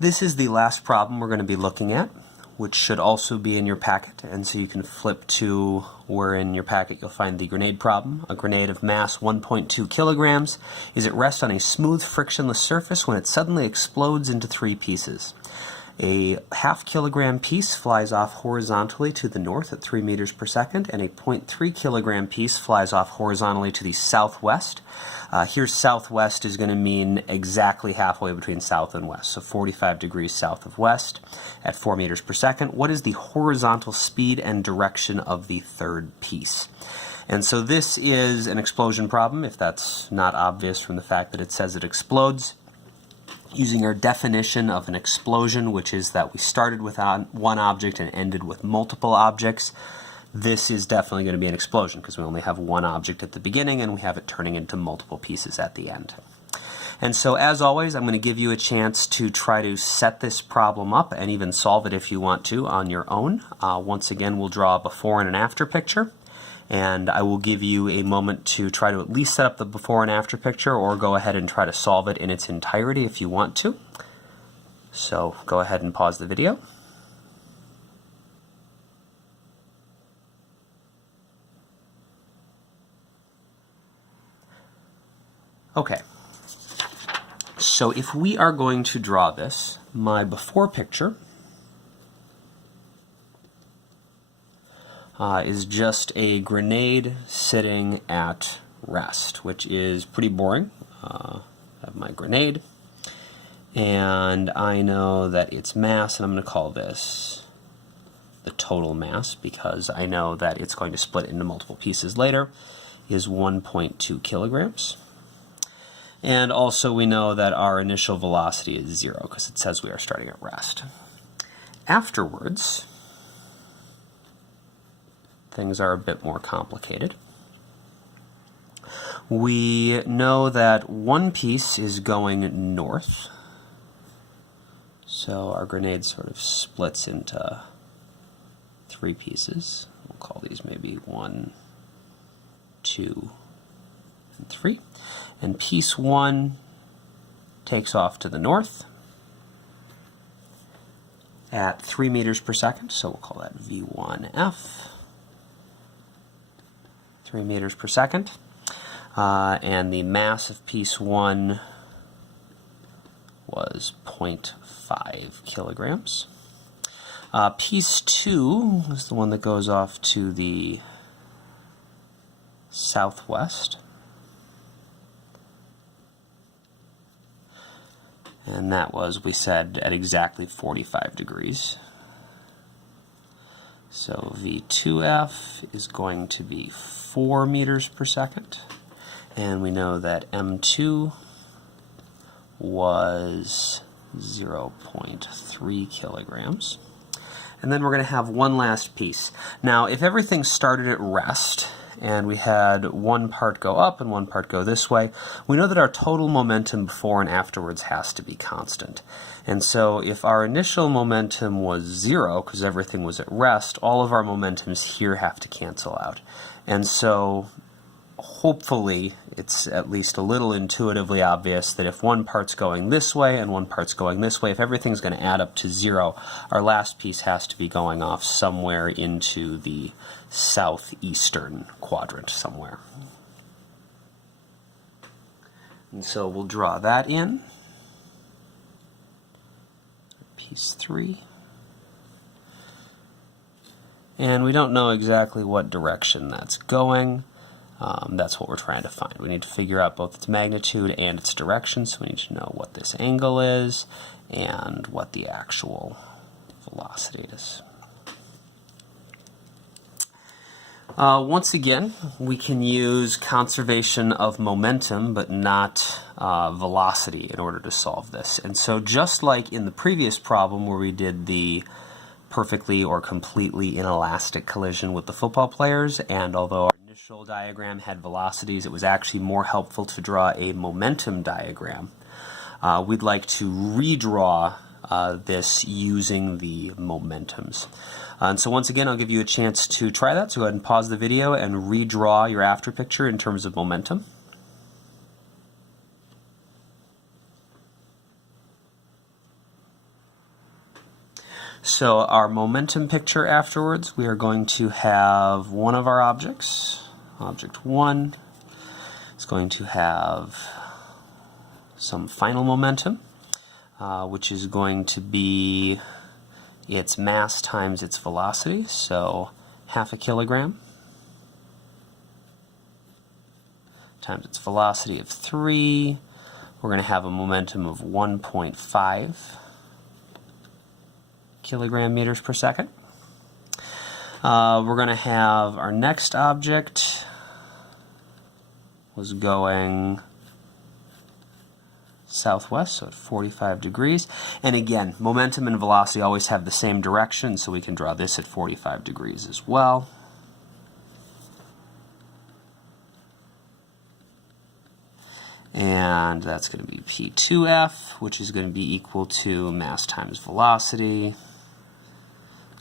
This is the last problem we're going to be looking at, which should also be in your packet, and so you can flip to where in your packet you'll find the grenade problem. A grenade of mass 1.2 kilograms is at rest on a smooth, frictionless surface when it suddenly explodes into 3 pieces. A half-kilogram piece flies off horizontally to the north at 3 meters per second, and a 0.3 kilogram piece flies off horizontally to the southwest. Here, southwest is going to mean exactly halfway between south and west, so 45 degrees south of west at 4 meters per second. What is the horizontal speed and direction of the third piece? And so this is an explosion problem, if that's not obvious from the fact that it says it explodes. Using our definition of an explosion, which is that we started with one object and ended with multiple objects, this is definitely going to be an explosion because we only have one object at the beginning and we have it turning into multiple pieces at the end. And so, as always, I'm going to give you a chance to try to set this problem up and even solve it if you want to on your own. Once again, we'll draw a before and an after picture. And I will give you a moment to try to at least set up the before and after picture, or go ahead and try to solve it in its entirety if you want to. So go ahead and pause the video. Okay, so if we are going to draw this, my before picture is just a grenade sitting at rest, which is pretty boring. I have my grenade, and I know that its mass, and I'm going to call this the total mass because I know that it's going to split into multiple pieces later, is 1.2 kilograms. And also we know that our initial velocity is 0 because it says we are starting at rest. Afterwards, things are a bit more complicated. We know that one piece is going north, so our grenade sort of splits into 3 pieces. We'll call these maybe 1, 2, and 3. And piece 1 takes off to the north at 3 meters per second, so we'll call that V1F. 3 meters per second, and the mass of piece 1 was 0.5 kilograms. Piece 2 is the one that goes off to the southwest, and that was, we said, at exactly 45 degrees. So V2F is going to be 4 meters per second, and we know that M2 was 0.3 kilograms. And then we're going to have one last piece. Now, if everything started at rest, and we had one part go up and one part go this way, we know that our total momentum before and afterwards has to be constant. And so if our initial momentum was 0, because everything was at rest, all of our momentums here have to cancel out. And so hopefully it's at least a little intuitively obvious that if one part's going this way and one part's going this way, if everything's going to add up to 0, our last piece has to be going off somewhere into the southeastern quadrant somewhere. And so we'll draw that in. Piece 3. And we don't know exactly what direction that's going. That's what we're trying to find. We need to figure out both its magnitude and its direction, so we need to know what this angle is and what the actual velocity is. Once again, we can use conservation of momentum but not velocity in order to solve this. And so just like in the previous problem where we did the perfectly or completely inelastic collision with the football players, and although our initial diagram had velocities, it was actually more helpful to draw a momentum diagram. We'd like to redraw this using the momentums. And so once again, I'll give you a chance to try that. So go ahead and pause the video and redraw your after picture in terms of momentum. So our momentum picture afterwards, we are going to have one of our objects, object 1, is going to have some final momentum, which is going to be its mass times its velocity, so half a kilogram times its velocity of 3. We're going to have a momentum of 1.5 kilogram meters per second. We're going to have our next object was going southwest, so at 45 degrees. And again, momentum and velocity always have the same direction, so we can draw this at 45 degrees as well. And that's going to be P2F, which is going to be equal to mass times velocity.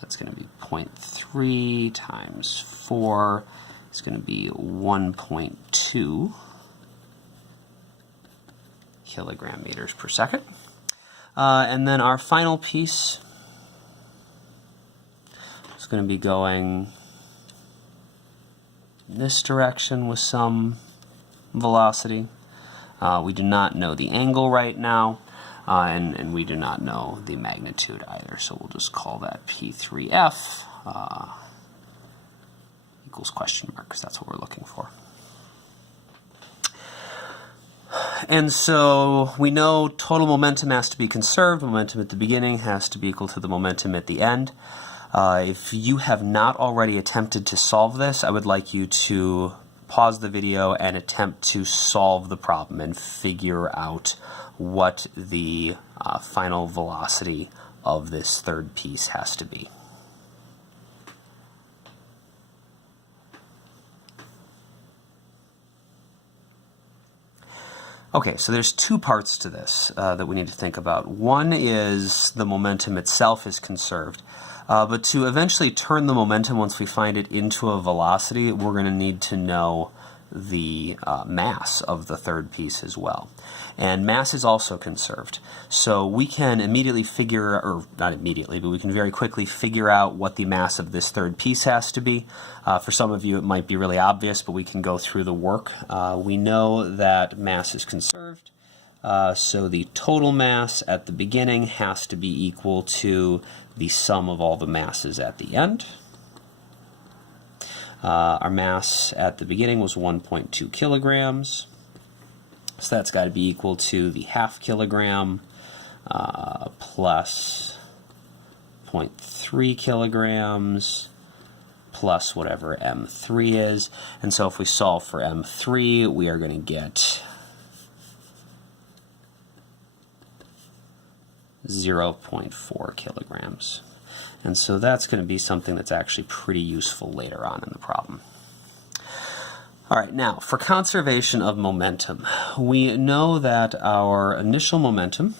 That's going to be 0.3 times 4. It's going to be 1.2 kilogram meters per second. And then our final piece is going to be going in this direction with some velocity. We do not know the angle right now, and we do not know the magnitude either, so we'll just call that P3F equals question mark, because that's what we're looking for. And so we know total momentum has to be conserved. Momentum at the beginning has to be equal to the momentum at the end. If you have not already attempted to solve this, I would like you to pause the video and attempt to solve the problem and figure out what the final velocity of this third piece has to be. Okay, so there's two parts to this that we need to think about. One is the momentum itself is conserved, but to eventually turn the momentum once we find it into a velocity, we're going to need to know the mass of the third piece as well. And mass is also conserved. So we can immediately figure, or not immediately, but we can very quickly figure out what the mass of this third piece has to be. For some of you it might be really obvious, but we can go through the work. We know that mass is conserved. So the total mass at the beginning has to be equal to the sum of all the masses at the end. Our mass at the beginning was 1.2 kilograms. So that's got to be equal to the half kilogram plus 0.3 kilograms plus whatever M3 is. And so if we solve for M3, we are going to get 0.4 kilograms. And so that's going to be something that's actually pretty useful later on in the problem. All right, now for conservation of momentum, we know that our initial momentum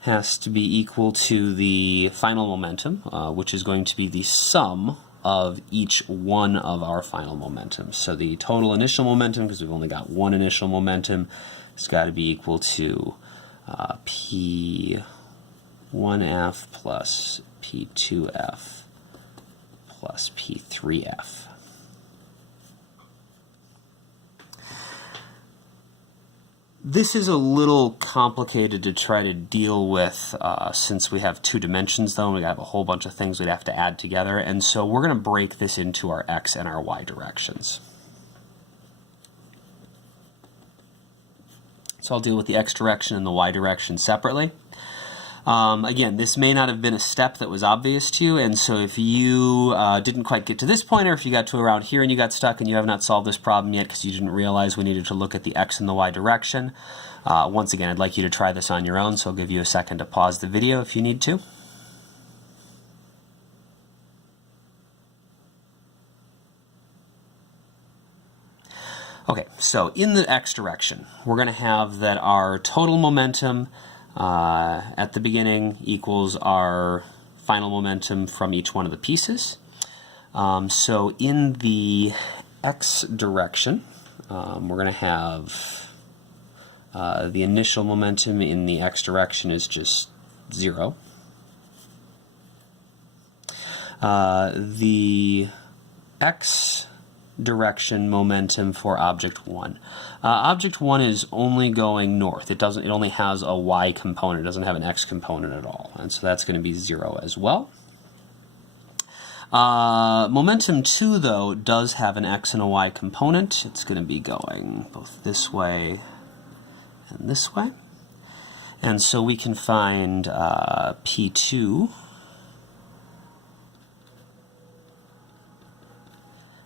has to be equal to the final momentum, which is going to be the sum of each one of our final momentums. So the total initial momentum, because we've only got one initial momentum, has got to be equal to P1F plus P2F plus P3F. This is a little complicated to try to deal with since we have two dimensions though, and we have a whole bunch of things we'd have to add together, and so we're going to break this into our x and our y directions. So I'll deal with the x direction and the y direction separately. Again, this may not have been a step that was obvious to you, and so if you didn't quite get to this point, or if you got to around here and you got stuck and you have not solved this problem yet because you didn't realize we needed to look at the x and the y direction, once again, I'd like you to try this on your own, so I'll give you a second to pause the video if you need to. Okay, so in the x direction, we're going to have that our total momentum at the beginning equals our final momentum from each one of the pieces. So in the x direction, we're going to have the initial momentum in the x direction is just 0. The x direction momentum for object 1. Object 1 is only going north. It only has a y component. It doesn't have an x component at all. And so that's going to be 0 as well. Momentum 2, though, does have an x and a y component. It's going to be going both this way and this way. And so we can find P2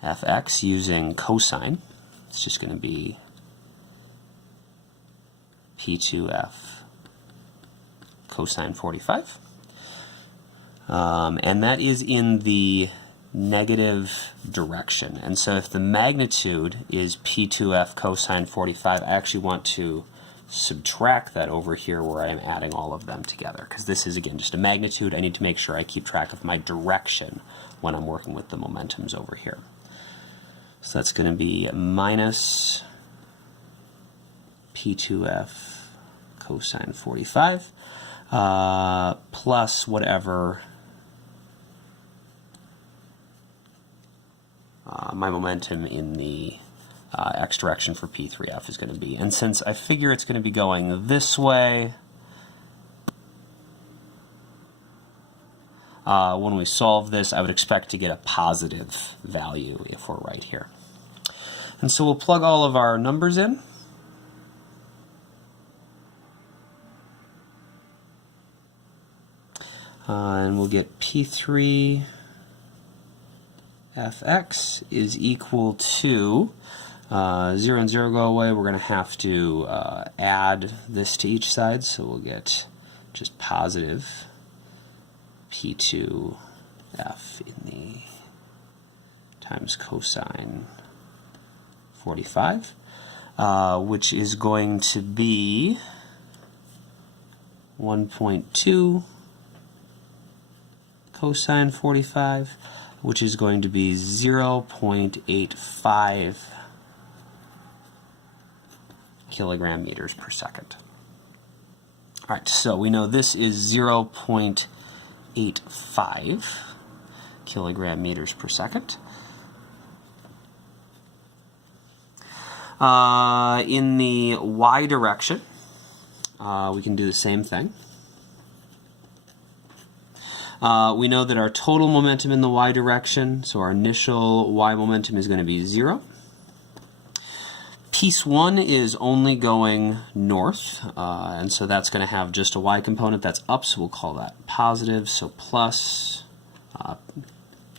Fx using cosine. It's just going to be P2F cosine 45. And that is in the negative direction. And so if the magnitude is P2F cosine 45, I actually want to subtract that over here where I am adding all of them together, because this is, again, just a magnitude. I need to make sure I keep track of my direction when I'm working with the momentums over here. So that's going to be minus P2F cosine 45 plus whatever my momentum in the x direction for P3F is going to be. And since I figure it's going to be going this way, when we solve this, I would expect to get a positive value if we're right here. And so we'll plug all of our numbers in. And we'll get P3 Fx is equal to 0 and 0 go away. We're going to have to add this to each side, so we'll get just positive P2F in the times cosine 45, which is going to be 1.2 cosine 45, which is going to be 0.85 kilogram meters per second. All right, so we know this is 0.85 kilogram meters per second. In the y direction, we can do the same thing. We know that our total momentum in the y direction, so our initial y momentum is going to be 0. Piece 1 is only going north, and so that's going to have just a y component. That's up, so we'll call that positive. So plus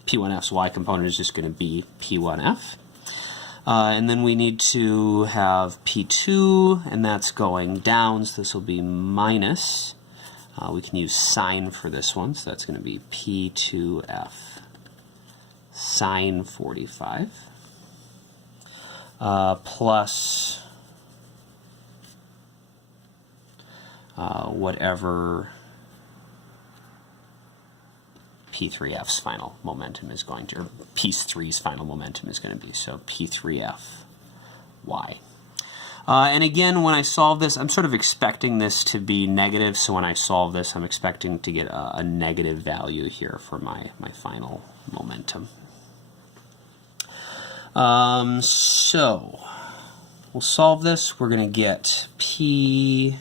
P1F's y component is just going to be P1F. And then we need to have P2, and that's going down, so this will be minus. We can use sine for this one, so that's going to be P2F sine 45 plus whatever P3F's final momentum is going to, or piece 3's final momentum is going to be, so P3F y. And again, when I solve this, I'm sort of expecting this to be negative, so when I solve this, I'm expecting to get a negative value here for my final momentum. So we'll solve this. We're going to get P3Fy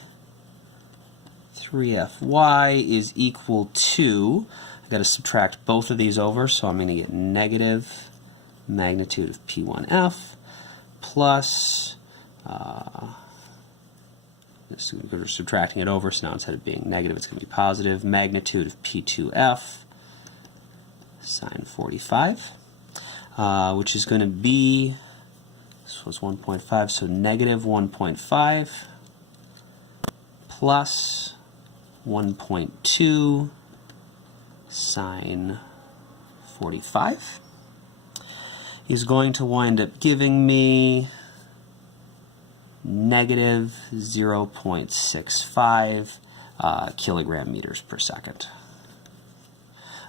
is equal to, I've got to subtract both of these over, so I'm going to get negative magnitude of P1F plus we're subtracting it over, so now instead of being negative, it's going to be positive. Magnitude of P2F sine 45, which is going to be, this was 1.5, so negative 1.5 plus 1.2 sine 45 is going to wind up giving me negative 0.65 kilogram meters per second.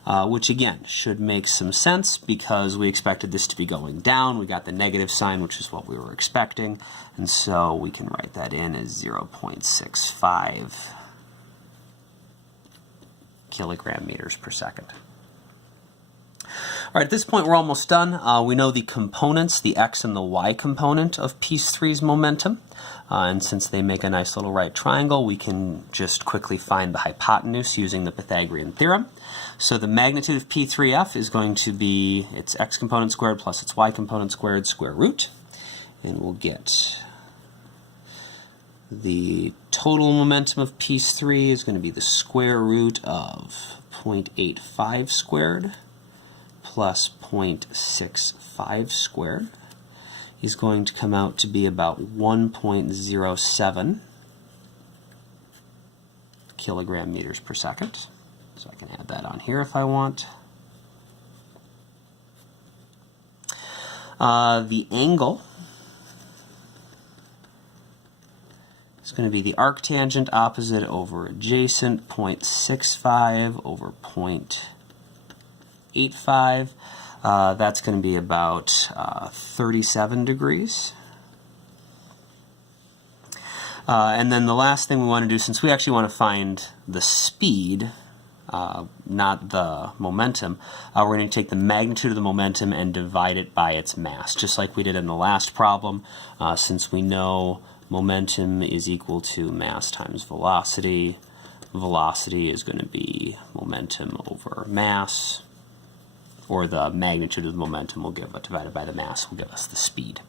Which again should make some sense because we expected this to be going down. We got the negative sign, which is what we were expecting, and so we can write that in as 0.65 kilogram meters per second. All right, at this point we're almost done. We know the components, the x and the y component of piece 3's momentum. And since they make a nice little right triangle, we can just quickly find the hypotenuse using the Pythagorean theorem. So the magnitude of P3F is going to be its x component squared plus its y component squared square root. And we'll get the total momentum of piece 3 is going to be the square root of 0.85 squared plus 0.65 squared is going to come out to be about 1.07 kilogram meters per second. So I can add that on here if I want. The angle is going to be the arctangent opposite over adjacent, 0.65 over 0.85. That's going to be about 37 degrees. And then the last thing we want to do, since we actually want to find the speed, not the momentum, we're going to take the magnitude of the momentum and divide it by its mass, just like we did in the last problem. Since we know momentum is equal to mass times velocity, velocity is going to be momentum over mass, or the magnitude of the momentum will give, divided by the mass will give us the speed.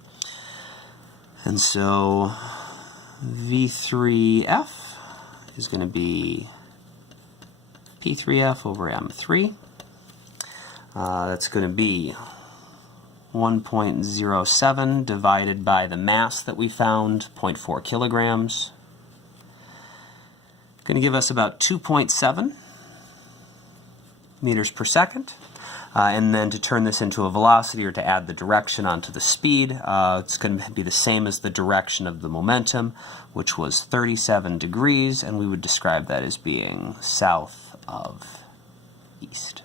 And so V3F is going to be P3F over M3. That's going to be 1.07 divided by the mass that we found, 0.4 kilograms. Going to give us about 2.7 meters per second. And then to turn this into a velocity, or to add the direction onto the speed, it's going to be the same as the direction of the momentum, which was 37 degrees, and we would describe that as being south of east.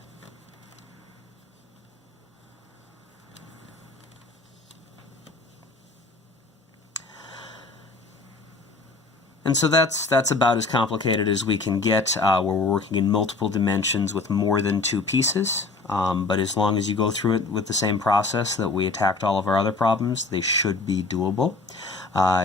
And so that's about as complicated as we can get, where we're working in multiple dimensions with more than two pieces. But as long as you go through it with the same process that we attacked all of our other problems, they should be doable.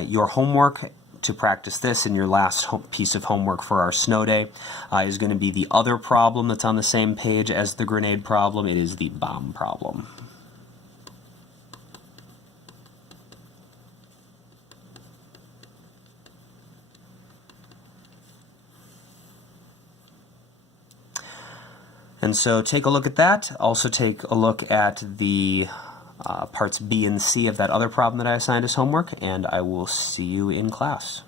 Your homework to practice this, and your last piece of homework for our snow day, is going to be the other problem that's on the same page as the grenade problem. It is the bomb problem. And so take a look at that. Also take a look at the parts B and C of that other problem that I assigned as homework, and I will see you in class.